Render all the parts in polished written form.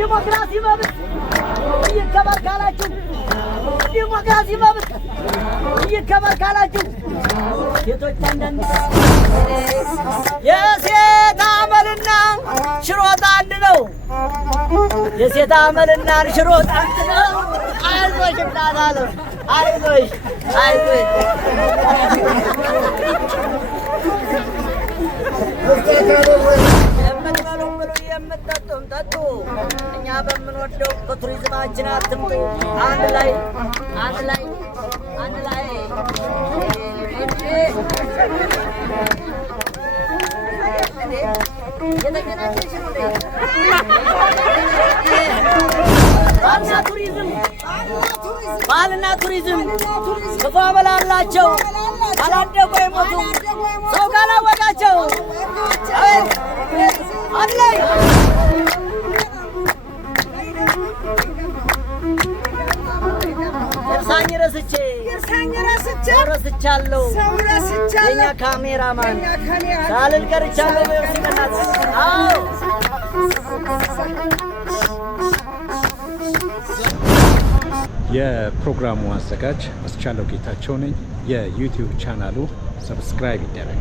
ዲሞክራሲ መብት ይከበር ካላችሁ ዲሞክራሲ መብት ይከበር ካላችሁ ሴቶች አንዳንድ የሴት አመልና ሽሮጥ አንድ ነው። የሴት አመልና ሽሮጥ አንድ ነው። አይዞሽ እናታለ አይዞሽ አይዞሽ የምትበሉም ብሉ የምትጠጡም ጠጡ። እኛ በምንወደው በቱሪዝማችን አትምጡ። አንድ ላይ አንድ ላይ አንድ ላይ የተገናኘሽ ነው። ባህልና ቱሪዝም ክፉ አመል አላቸው። ካላደጉ አይሞቱም። ሰው ካላወቃቸው አንድ ላይ እርሳኝ ረስቼ ረስቻለሁ። የኛ ካሜራማን ሳልል ቀርቻለሁ። በርሲቀናት አዎ የፕሮግራሙ አዘጋጅ አስቻለው ጌታቸው ነኝ። የዩቲዩብ ቻናሉ ሰብስክራይብ ይደረግ።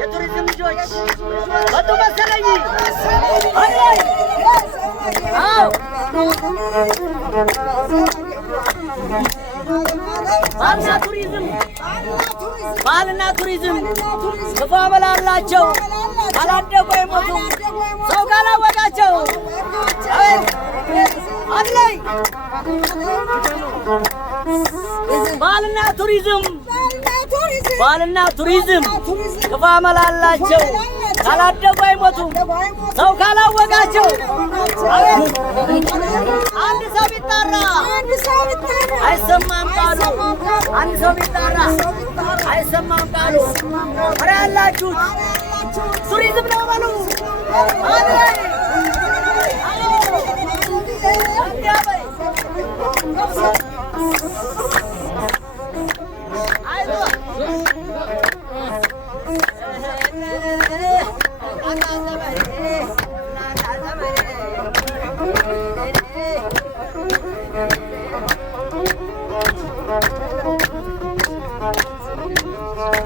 የቱሪዝም ልጆች ወጡ መሰለኝ። ባህልና ቱሪዝም ክፉ አመል አላቸው። ካላደጉ አይሞቱም። ሰው ካላወቃቸው አንድ ላይ ባህልና ቱሪዝም ክፉ አመል አላቸው። ካላደጉ አይሞቱም። ሰው ካላወቃቸው አንድ ሰው ቢጣራ አይሰማም ቃሉ። አንድ ሰው ቢጣራ አይሰማም ቃሉ። ኧረ ያላችሁት ቱሪዝም ነው በሉ። አንድ ላይ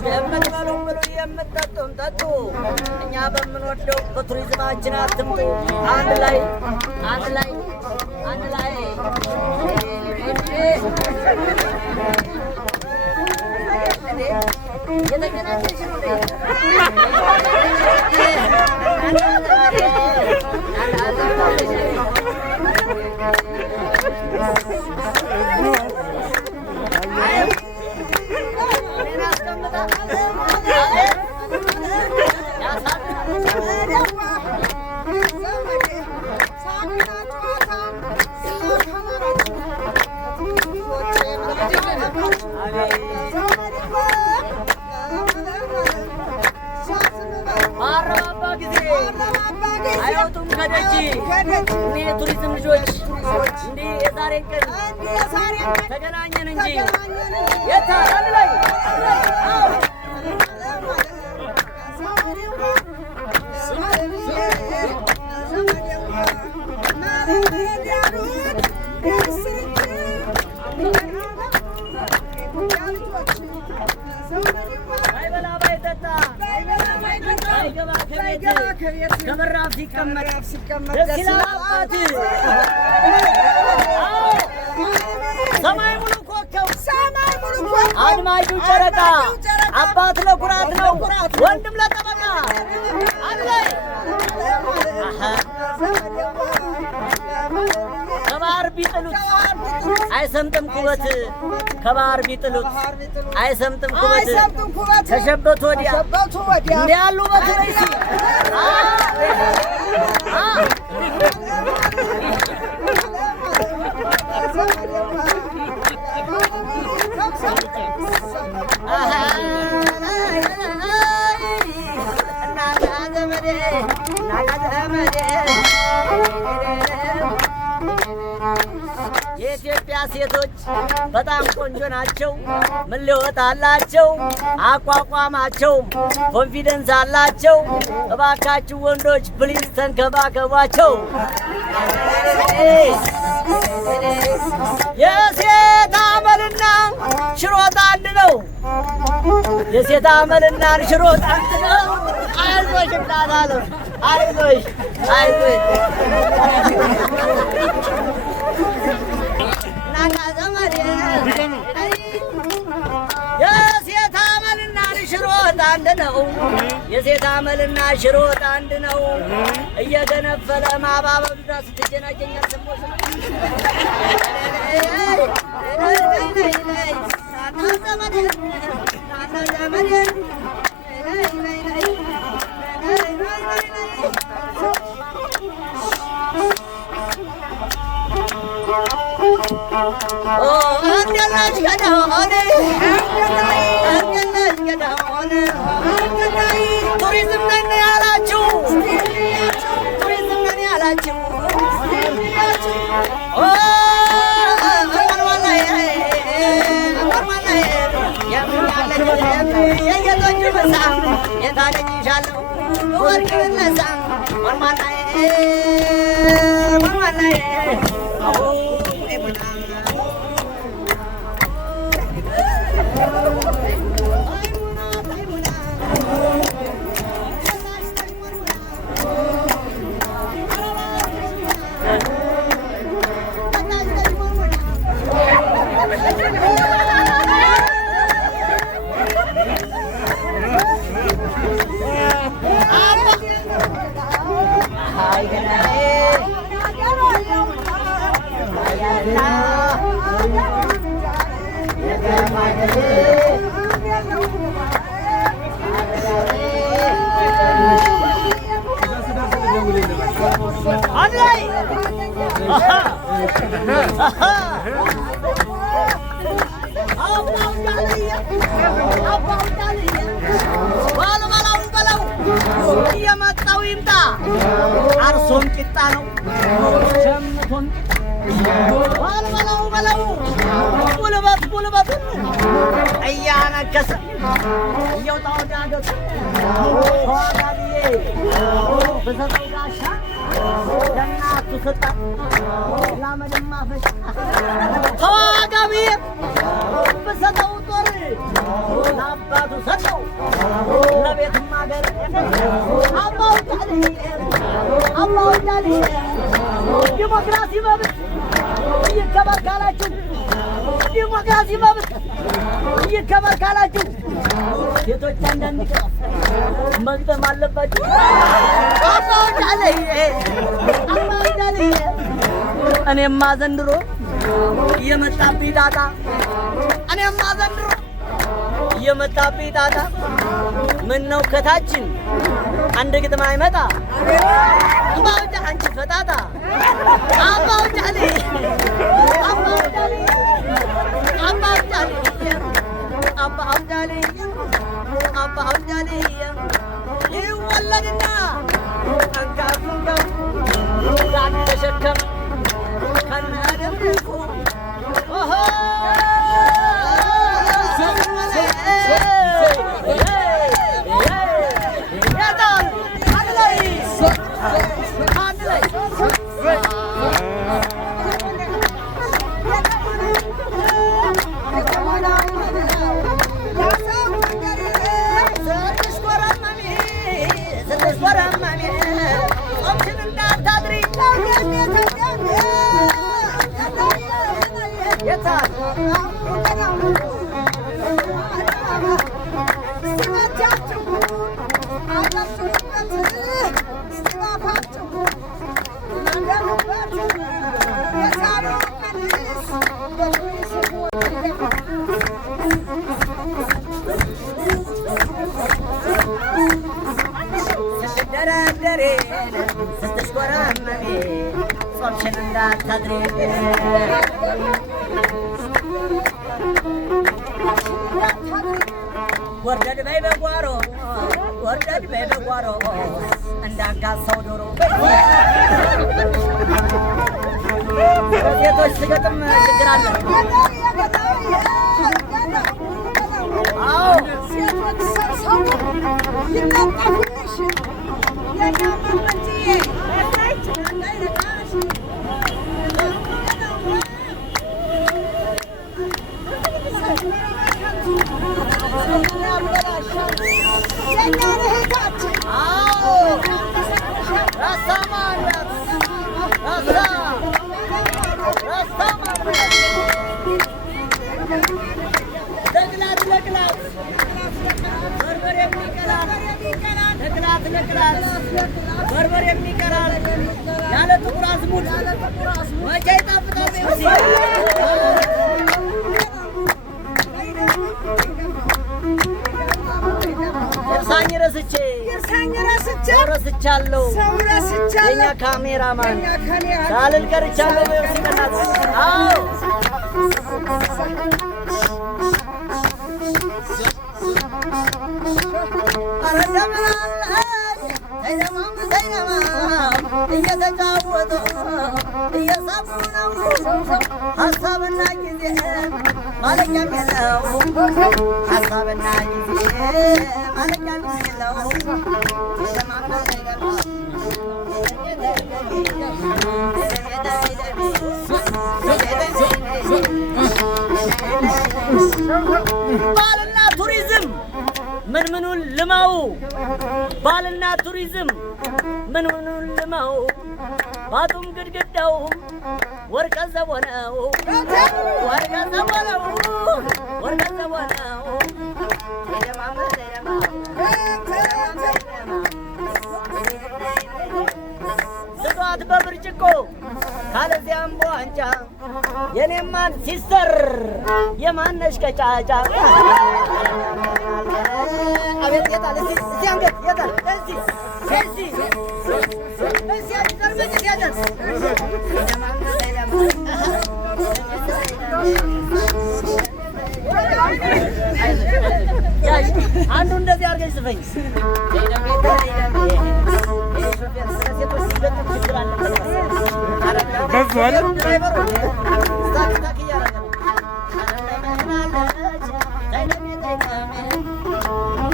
የምትበሉም ብሉ የምትጠጡም ጠጡ። እኛ በምንወደው በቱሪዝማችን አትምጡ። አንድ ላይ አንድ ላይ አንድ ላይ የተገናኘሽ ነው። አይወጡም ከደጅ እኔ የቱሪዝም ልጆች እንዲህ የዛሬን ቀን ተገናኘን እንጂ የታል ላይ ባይበላ ባይጠጣ ባይገባ ከቤት ከበራፍ ሲቀመጥ ደስ ይላል አባት። ሰማይ ሙሉ ኮከብ አድማጁ ጨረቃ አባት ለኩራት ነው ወንድም ለጠበቃ አለይ ከባህር ቢጥሉት አይሰምጥም ኩበት ከባህር ቢጥሉት አይሰምጥም ኩበት ከሸበቱ ወዲያ እንደ ያሉ በትረይሲ የኢትዮጵያ ሴቶች በጣም ቆንጆ ናቸው። ምን ሊወጣ አላቸው አቋቋማቸው ኮንፊደንስ አላቸው። እባካችሁ ወንዶች ፕሊዝ ተንከባከቧቸው። የሴት አመልና ሽሮጥ አንድ ነው። የሴት አመልና ሽሮጥ አንድ ነው። አይዞሽ እንዳላለው አይዞሽ አይዞሽ የሴት አመልና ሽሮጥ አንድ ነው። የሴት አመልና ሽሮጥ አንድ ነው። እየገነፈለ ማባበሉ ዳስ ስትጀናጀኛል ሰሞስ ቱሪዝም ነን ያላችሁ የጌቶቹ ምሳ የታገኝሻለሁ ወርቅ ነሳ ወርማናዬ የመጣው ይምጣ አርሶም ቂጣ ነው ሸምቶም በለው ጉልበት እያነከሰ እየውጣው ዳገቱ ተዋጋቢዬ በሰጠው ጋሻ ለእናቱ ስጣ ላመድማ ፈሻ ተዋጋቢዬ በሰጠው ጦር ለአባቱ ሰጠው ለቤትም አገር አባውዳልዬ ዲሞክራሲ መብት ይከበር ካላችሁ ዲሞክራሲ መብት ይከበር ካላችሁ ሴቶች አንዳንድ ቀን መግጠም አለባችሁ። አባውዳልዬ እኔማ ዘንድሮ የመጣብኝ ጣጣ የመጣብኝ ጣጣ ምን ነው ከታችን አንድ ግጥም አይመጣ አባውዳ አንቺ ፈጣጣ አባውዳልዬ ይወለድና አንካፉን ጋር ተሸከመ ከነደምኩ What am I? መንደሬ ስትሽኮረመሜ ጾምሽን እንዳታድሪ ወርደድ በይ በጓሮ ወርደድ በይ በጓሮ እንዳጋሳው ዶሮ ሴቶች ስገጥም ችግር አለ። አዎ ሴቶች ሰው ይነጠፉልሽ የናመመንትዬ በርበሬ የሚቀራል ያለ ጥቁር አዝሙድ መቼ ይጣፍጣል። እርሳኝ ረስቼ ረስቻለሁ የኛ ካሜራማን ሳልል ቀርቻለሁ። ሲቀናት አዎ እየተጫወቱ እየሳቁ ነው። ሀሳብና ጊዜ ማለቂያም የለው። ሀሳብና ጊዜ ማለቂያም የለው። ባልና ቱሪዝም ምን ምኑን ልማው ባልና ቱሪዝም ምን ምኑን ልማው ባጡም ግድግዳው ወርቀ ዘቦ ነው ወርቀ ዘቦ ነው ወርቀ ዘቦ ነው ስጧት በብርጭቆ ካለዚያም በዋንጫ የኔማን ሲስተር የማነሽ ቀጫጫ አቤት የታል እዚህ አንገት የታል እዚህ አንዱ እንደዚህ አድርገሽ ጽፈኝ።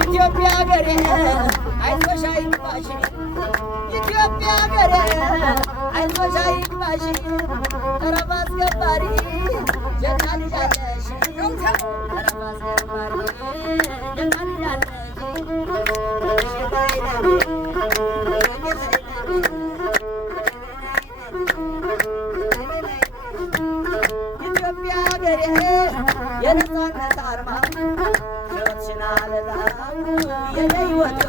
ኢትዮጵያ ሀገሬ አይዞሽ አይግባሽ ኢትዮጵያ ሀገሬ አይዞሽ አይግባሽ ተረፍ አስገባሪ ጀግና ልጅ አለሽ ተረፍ አስገባሪ ጀግና ልጅ አለሽ ኢትዮጵያ ሀገሬ የነጻነት አርማ ሕይወትሽን አልላም የኔ ሕይወት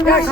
Yes.